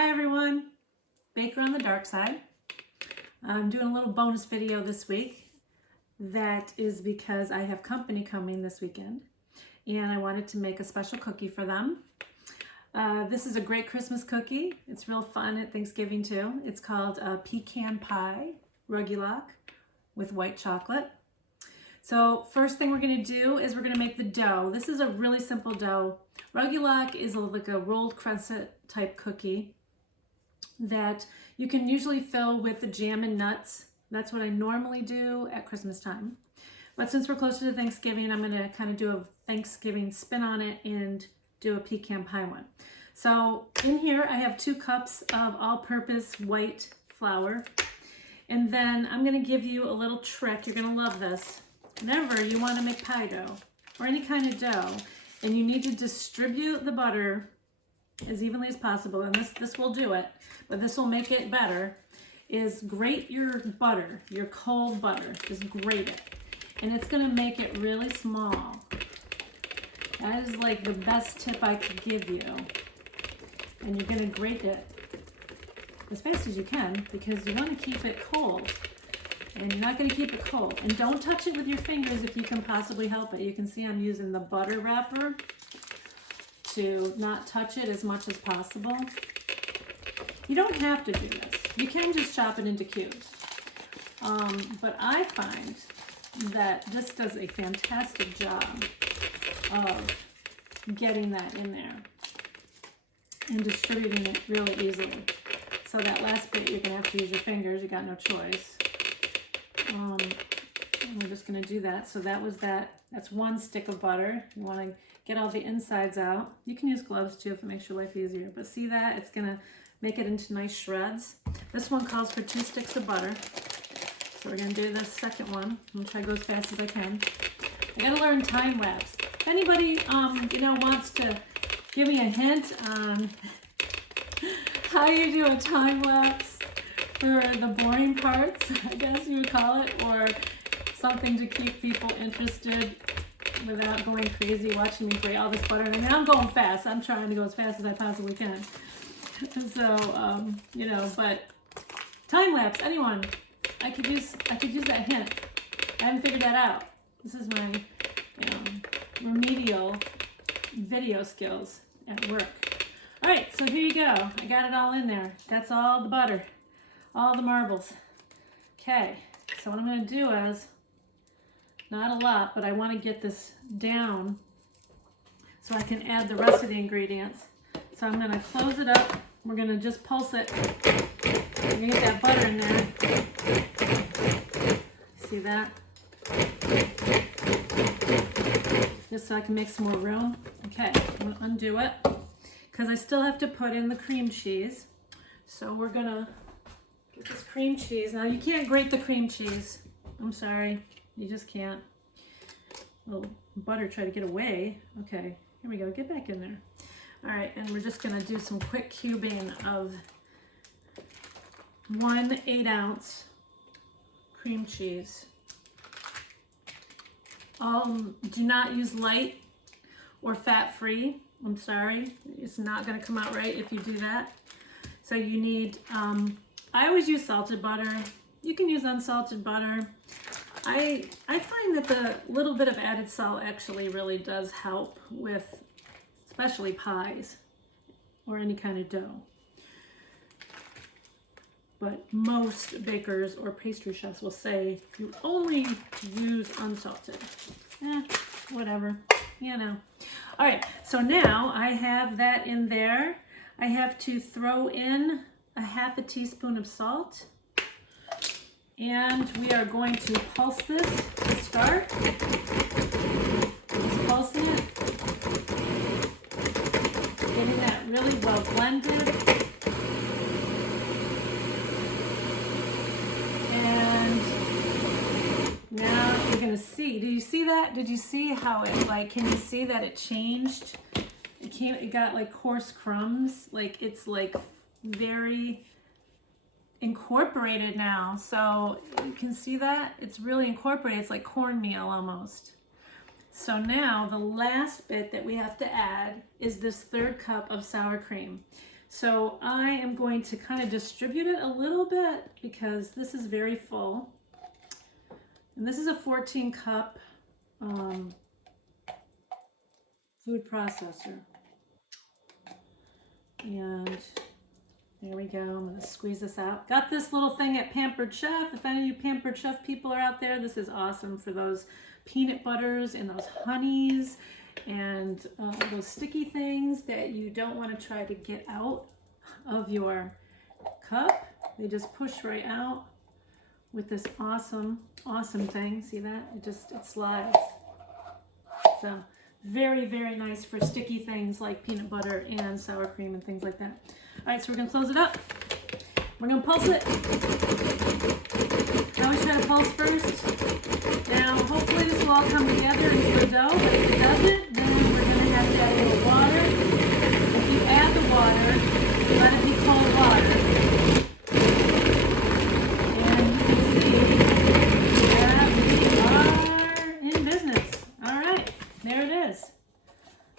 Hi everyone, Baker on the dark side. I'm doing a little bonus video this week. That is because I have company coming this weekend and I wanted to make a special cookie for them. This is a great Christmas cookie. It's real fun at Thanksgiving too. It's called a pecan pie, Rugelach, with white chocolate. So first thing we're going to do is we're going to make the dough. This is a really simple dough. Rugelach is like a rolled crescent type cookie that you can usually fill with the jam and nuts. That's what I normally do at Christmas time. But since we're closer to Thanksgiving, I'm going to kind of do a Thanksgiving spin on it and do a pecan pie one. So in here I have 2 cups of all-purpose white flour. And then I'm going to give you a little trick. You're going to love this. Whenever you want to make pie dough or any kind of dough, and you need to distribute the butter as evenly as possible, and this will do it, but this will make it better, is grate your butter, your cold butter. Just grate it. And it's going to make it really small. That is like the best tip I could give you. And you're going to grate it as fast as you can because you want to keep it cold. And you're not going to keep it cold. And don't touch it with your fingers if you can possibly help it. You can see I'm using the butter wrapper to not touch it as much as possible. You don't have to do this. You can just chop it into cubes. But I find that this does a fantastic job of getting that in there and distributing it really easily. So that last bit, you're going to have to use your fingers. You got no choice. And we're just going to do that. So that was that. That's 1 stick of butter. You want to get all the insides out. You can use gloves too if it makes your life easier. But see that? It's going to make it into nice shreds. This one calls for 2 sticks of butter. So we're going to do this second one. I'm going to try to go as fast as I can. I got to learn time lapse. If anybody wants to give me a hint on how you do a time lapse for the boring parts, I guess you would call it, or something to keep people interested without going crazy watching me grate all this butter. I mean, I'm going fast. I'm trying to go as fast as I possibly can. So, but time lapse, anyone, I could use that hint. I haven't figured that out. This is my remedial video skills at work. All right, so here you go. I got it all in there. That's all the butter, all the marbles. Okay, so what I'm going to do is, not a lot, but I want to get this down so I can add the rest of the ingredients. So I'm going to close it up. We're going to just pulse it. We're going to get that butter in there. See that? Just so I can make some more room. Okay, I'm going to undo it because I still have to put in the cream cheese. So we're going to get this cream cheese. Now you can't grate the cream cheese. I'm sorry. You just can't. Little butter try to get away. Okay, here we go. Get back in there. All right, and we're just going to do some quick cubing of 1 8-ounce cream cheese. Do not use light or fat-free. I'm sorry. It's not going to come out right if you do that. So you need, I always use salted butter. You can use unsalted butter. I find that the little bit of added salt actually really does help with especially pies or any kind of dough. But most bakers or pastry chefs will say you only use unsalted. Whatever, All right, so now I have that in there. I have to throw in a 1/2 teaspoon of salt. And we are going to pulse this to start. Just pulsing it. Getting that really well blended. And now you're going to see. Did you see that? Did you see how it, can you see that it changed? It got like coarse crumbs. Like it's like very incorporated now, so you can see that it's really incorporated. It's like cornmeal almost. So now the last bit that we have to add is this 1/3 cup of sour cream. So I am going to kind of distribute it a little bit because this is very full. And this is a 14 cup food processor. And there we go. I'm going to squeeze this out. Got this little thing at Pampered Chef. If any of you Pampered Chef people are out there, this is awesome for those peanut butters and those honeys and those sticky things that you don't want to try to get out of your cup. They just push right out with this awesome thing. See that? It slides. So very, very nice for sticky things like peanut butter and sour cream and things like that. All right, so we're gonna close it up. We're gonna pulse it. I always try to pulse first. Now, hopefully this will all come together into the dough, but if it doesn't, then we're gonna have to add a little water. If you add the water, let it be cold water. And you can see that we are in business. All right, there it is.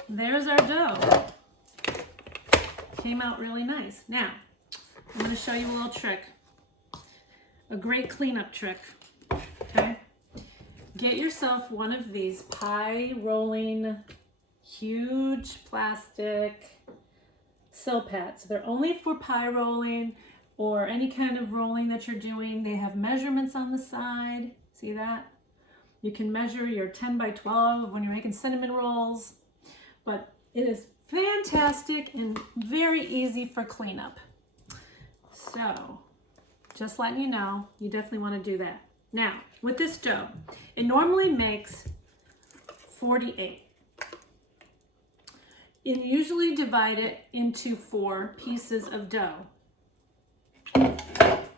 There's our dough. Came out really nice. Now, I'm going to show you a little trick. A great cleanup trick. Okay? Get yourself one of these pie rolling, huge plastic Tsps. They're only for pie rolling or any kind of rolling that you're doing. They have measurements on the side. See that? You can measure your 10 by 12 when you're making cinnamon rolls. But it is fantastic and very easy for cleanup. So, just letting you know, you definitely want to do that. Now, with this dough, it normally makes 48. You usually divide it into 4 pieces of dough.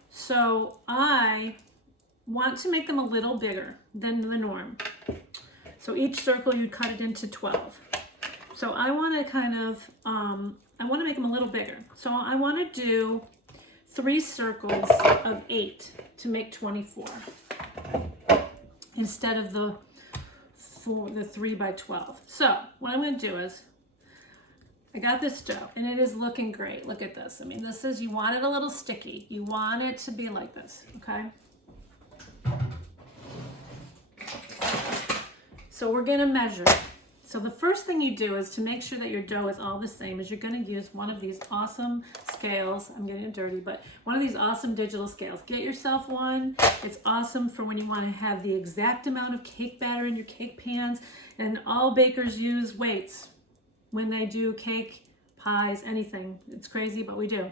So, I want to make them a little bigger than the norm. So, each circle you cut it into 12. So I want to kind of, I want to make them a little bigger. So I want to do 3 circles of 8 to make 24 instead of the 3 by 12. So what I'm going to do is, I got this dough and it is looking great. Look at this. I mean, this is, you want it a little sticky. You want it to be like this, okay? So we're going to measure. So the first thing you do is to make sure that your dough is all the same is you're going to use one of these awesome scales. I'm getting it dirty, but one of these awesome digital scales. Get yourself one. It's awesome for when you want to have the exact amount of cake batter in your cake pans. And all bakers use weights when they do cake, pies, anything. It's crazy, but we do.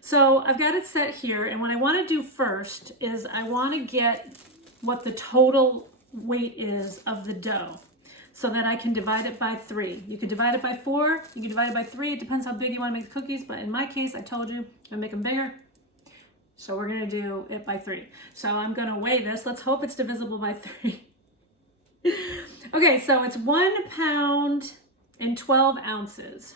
So I've got it set here. And what I want to do first is I want to get what the total weight is of the dough, so that I can divide it by 3. You can divide it by 4, you can divide it by 3. It depends how big you want to make the cookies, but in my case, I told you, I make them bigger. So we're going to do it by 3. So I'm going to weigh this. Let's hope it's divisible by 3. Okay, so it's 1 pound and 12 ounces.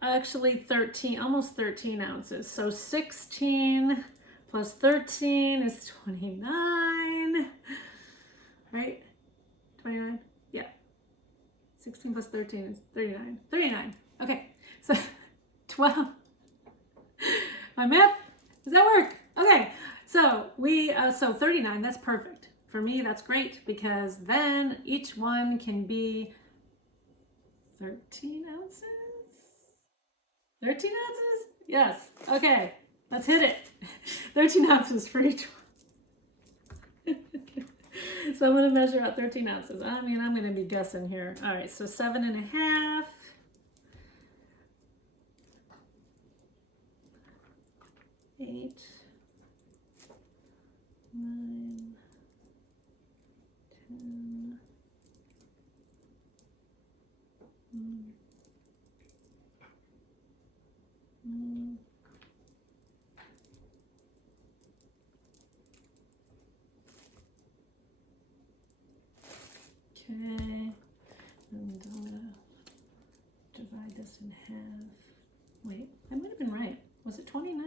Actually 13, almost 13 ounces. So 16 plus 13 is 29, right? 29? Yeah. 16 plus 13 is 39. 39. Okay. So 12. My math, does that work? Okay. So so 39, that's perfect. For me, that's great because then each one can be 13 ounces? 13 ounces? Yes. Okay. Let's hit it. 13 ounces for each one. So I'm going to measure out 13 ounces. I mean, I'm going to be guessing here. All right, so 7.5. 8. 9. 10. Okay, and I'm gonna divide this in half. Wait, I might have been right. Was it 29?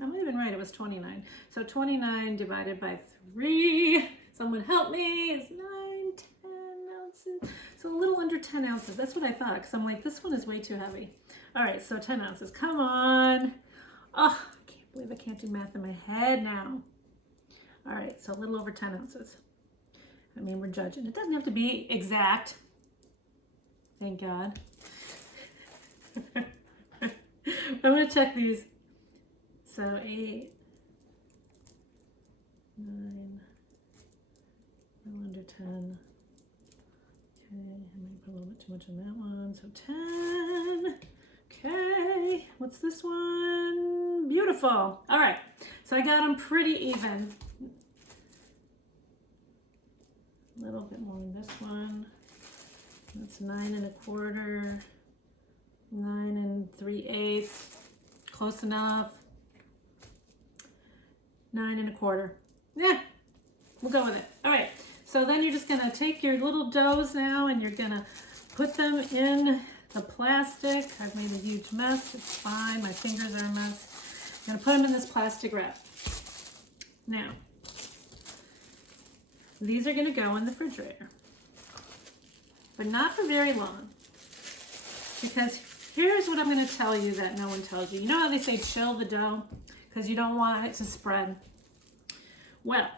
I might have been right, it was 29. So 29 divided by 3, someone help me, is 9, 10 ounces. So So a little under 10 ounces. That's what I thought, because I'm like, this one is way too heavy. All right, so 10 ounces. Come on. Oh, I can't believe I can't do math in my head now. All right, so a little over 10 ounces. I mean, we're judging. It doesn't have to be exact. Thank God. I'm going to check these. So 8, 9, a little under 10. Okay, I might put a little bit too much on that one. So 10. Okay, what's this one? Beautiful. All right, so I got them pretty even. A little bit more on this one. That's 9 1/4, 9 3/8. Close enough. 9 1/4. Yeah, we'll go with it. All right, so then you're just gonna take your little doughs now and you're gonna put them in the plastic. I've made a huge mess, it's fine, my fingers are a mess. I'm gonna put them in this plastic wrap. Now, these are gonna go in the refrigerator, but not for very long, because here's what I'm gonna tell you that no one tells you. You know how they say chill the dough because you don't want it to spread? Well,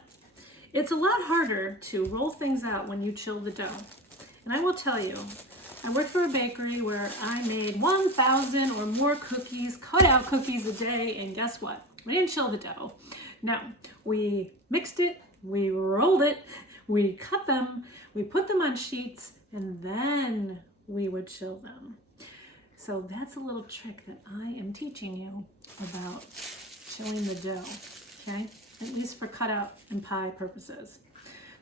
it's a lot harder to roll things out when you chill the dough. And I will tell you, I worked for a bakery where I made 1,000 or more cookies, cut out cookies a day, and guess what? We didn't chill the dough. No, we mixed it, we rolled it, we cut them, we put them on sheets, and then we would chill them. So that's a little trick that I am teaching you about chilling the dough, okay? At least for cutout and pie purposes.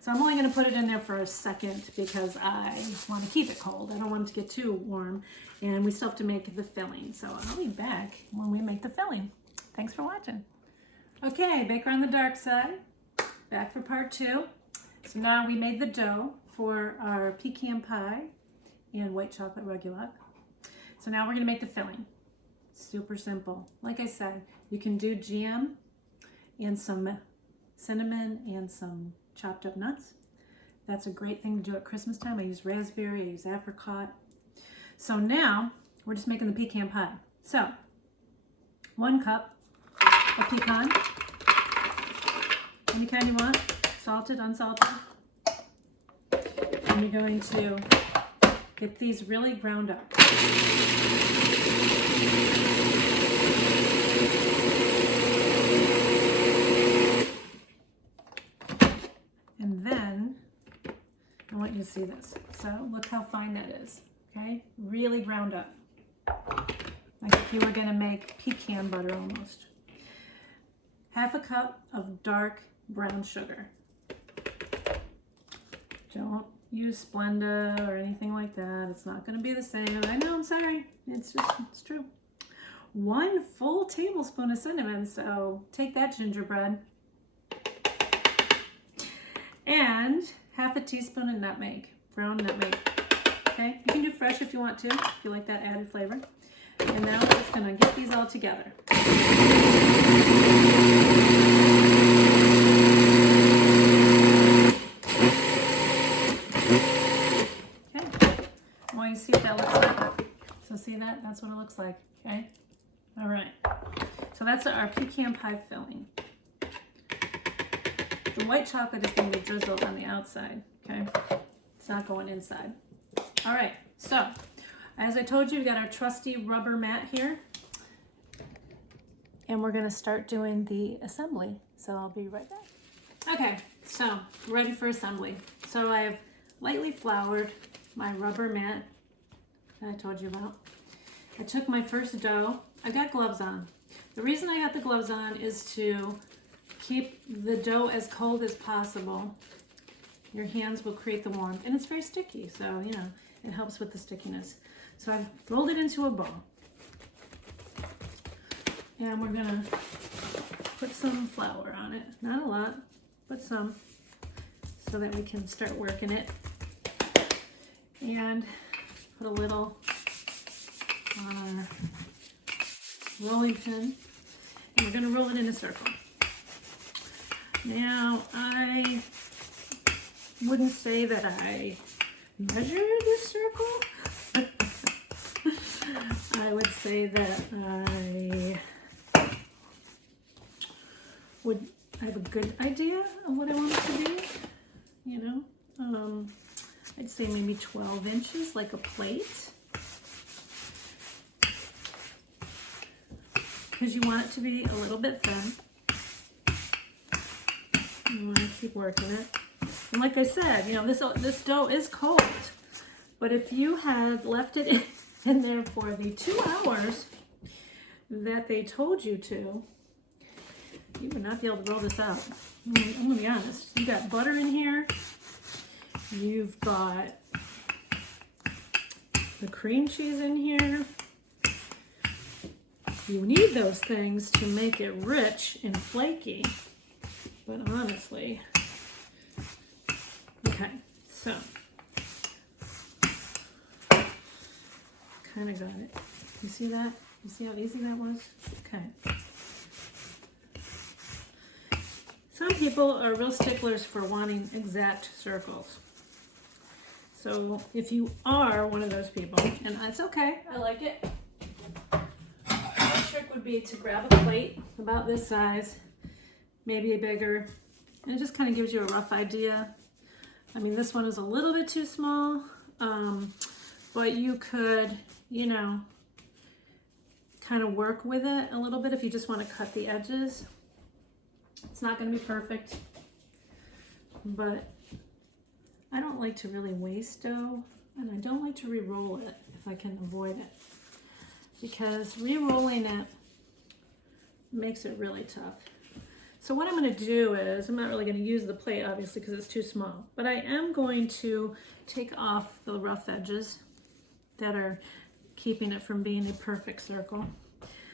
So I'm only going to put it in there for a second because I want to keep it cold. I don't want it to get too warm, and we still have to make the filling. So I'll be back when we make the filling. Thanks for watching. Okay, baker on the dark side. Back for part 2. So now we made the dough for our pecan pie and white chocolate Rugelach. So now we're going to make the filling. Super simple. Like I said, you can do jam and some cinnamon and some chopped up nuts. That's a great thing to do at Christmas time. I use raspberry, I use apricot. So now we're just making the pecan pie. So 1 cup of pecan, any kind you want, salted, unsalted. And you're going to get these really ground up. And then I want you to see this. So look how fine that is, okay? Really ground up. Like if you were gonna make pecan butter almost. 1/2 cup of dark brown sugar. Don't use Splenda or anything like that. It's not gonna be the same. I know, I'm sorry. It's true. 1 full tablespoon of cinnamon, so take that gingerbread. And 1/2 teaspoon of nutmeg, ground nutmeg. Okay, you can do fresh if you want to, if you like that added flavor. And now we're just gonna get these all together. Okay, I want you to see what that looks like. So see that? That's what it looks like, okay? All right, so that's our pecan pie filling. The white chocolate is going to be drizzled on the outside, okay? It's not going inside. All right, so as I told you, we got our trusty rubber mat here. And we're gonna start doing the assembly. So I'll be right back. Okay, so ready for assembly. So I have lightly floured my rubber mat that I told you about. I took my first dough. I got gloves on. The reason I got the gloves on is to keep the dough as cold as possible. Your hands will create the warmth, and it's very sticky, so you know it helps with the stickiness. So I've rolled it into a ball, and we're gonna put some flour on it. Not a lot, but some, so that we can start working it. And put a little on our rolling pin, and we're gonna roll it in a circle. Now, I wouldn't say that I measure this circle, I would say that I have a good idea of what I want it to be, you know. I'd say maybe 12 inches, like a plate. Because you want it to be a little bit thin. You want to keep working it. And like I said, you know, this dough is cold. But if you had left it in there for the 2 hours that they told you to, you would not be able to roll this out. I'm going to be honest. You got butter in here. You've got the cream cheese in here. You need those things to make it rich and flaky. But honestly, okay, so kind of got it. You see that? You see how easy that was? Okay. Some people are real sticklers for wanting exact circles. So if you are one of those people, and that's okay, I like it. My trick would be to grab a plate about this size, maybe a bigger, and it just kind of gives you a rough idea. I mean, this one is a little bit too small, but you could, you know, kind of work with it a little bit if you just want to cut the edges. It's not going to be perfect, but I don't like to really waste dough, and I don't like to re-roll it if I can avoid it, because re-rolling it makes it really tough. So what I'm going to do is, I'm not really going to use the plate obviously because it's too small, but I am going to take off the rough edges that are keeping it from being a perfect circle.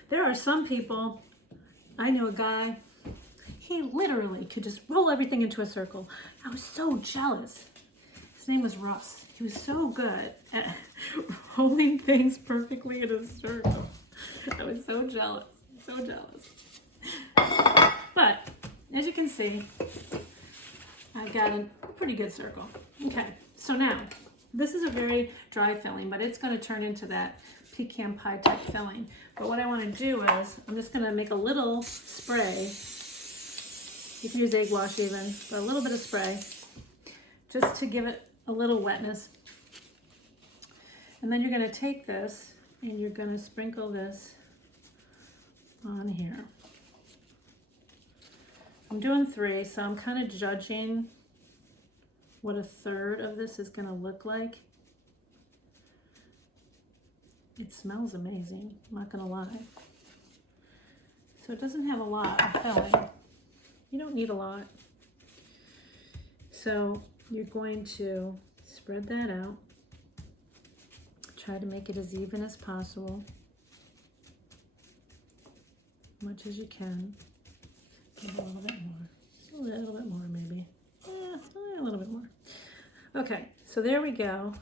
There are some people, I know a guy, he literally could just roll everything into a circle. I was so jealous. His name was Russ. He was so good at rolling things perfectly in a circle. I was so jealous, so jealous. But as you can see, I got a pretty good circle. Okay, so now this is a very dry filling, but it's going to turn into that pecan pie type filling. But what I want to do is, I'm just going to make a little spray. You can use egg wash even, but a little bit of spray just to give it a little wetness. And then you're going to take this and you're going to sprinkle this on here. I'm doing 3, so I'm kind of judging what a third of this is going to look like. It smells amazing, I'm not going to lie. So it doesn't have a lot of filling. You don't need a lot. So you're going to spread that out. Try to make it as even as possible. As much as you can. Maybe a little bit more. Just a little bit more maybe. Yeah, a little bit more. Okay, so there we go.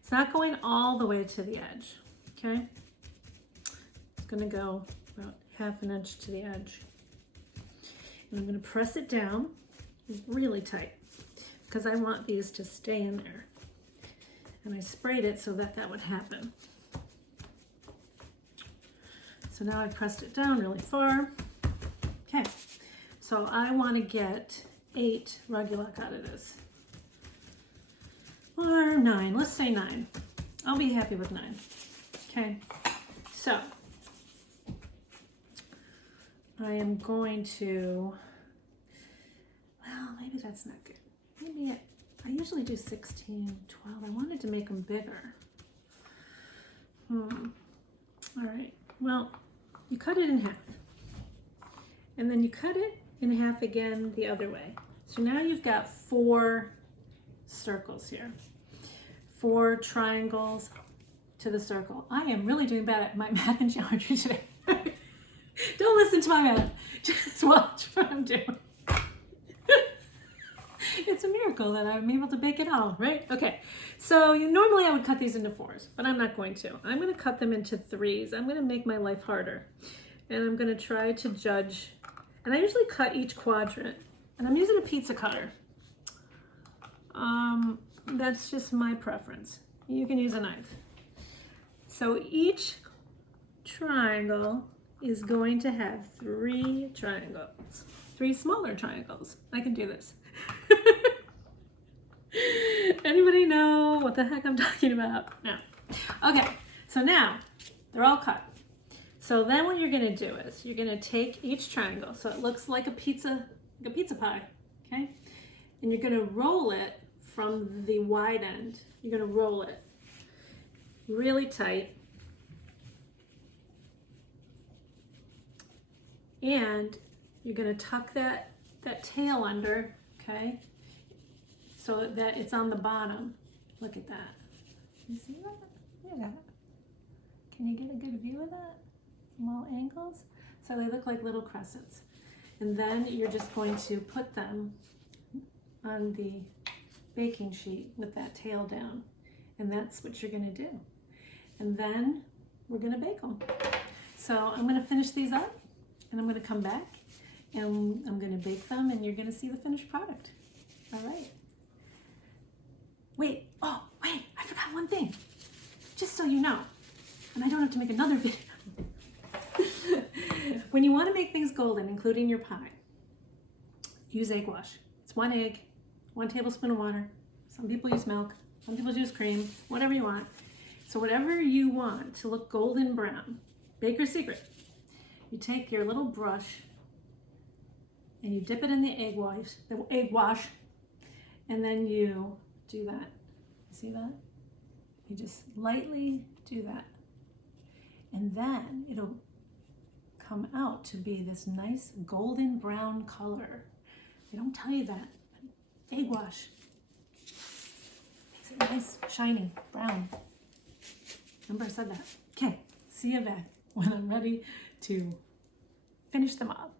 It's not going all the way to the edge, okay? It's gonna go about 1/2 inch to the edge. And I'm gonna press it down really tight because I want these to stay in there. And I sprayed it so that that would happen. So now I pressed it down really far. Okay. So I want to get 8 Rugelach out of this. Or 9, let's say 9. I'll be happy with 9. Okay, so I am going to, well, maybe that's not good. Maybe I usually do 16, 12. I wanted to make them bigger. All right, well, you cut it in half. And then you cut it in half again the other way. So now you've got 4 circles here. 4 triangles to the circle. I am really doing bad at my math and geometry today. Don't listen to my math. Just watch what I'm doing. It's a miracle that I'm able to bake it all, right? Okay, so normally I would cut these into 4s, but I'm not going to. I'm going to cut them into 3s. I'm going to make my life harder. And I'm going to try to judge. And I usually cut each quadrant. And I'm using a pizza cutter. That's just my preference. You can use a knife. So each triangle is going to have 3 triangles, 3 smaller triangles. I can do this. Anybody know what the heck I'm talking about? No. Okay, so now they're all cut. So then what you're gonna do is you're gonna take each triangle, so it looks like a pizza pie, okay? And you're gonna roll it from the wide end. You're gonna roll it really tight. And you're gonna tuck that tail under, okay? So that it's on the bottom. Look at that. You see that? Look at that. Can you get a good view of that from all angles? So they look like little crescents. And then you're just going to put them on the baking sheet with that tail down. And that's what you're gonna do. And then we're gonna bake them. So I'm gonna finish these up and I'm gonna come back and I'm gonna bake them and you're gonna see the finished product. All right. Wait, I forgot one thing. Just so you know, and I don't have to make another video. When you want to make things golden, including your pie, use egg wash. It's 1 egg, 1 tablespoon of water. Some people use milk, some people use cream, whatever you want. So whatever you want to look golden brown, baker's secret. You take your little brush and you dip it in the egg wash, and then you do that. You see that? You just lightly do that. And then it'll come out to be this nice golden brown color. They don't tell you that, but egg wash makes it nice, shiny, brown. Remember I said that. Okay, see you back when I'm ready to finish them up.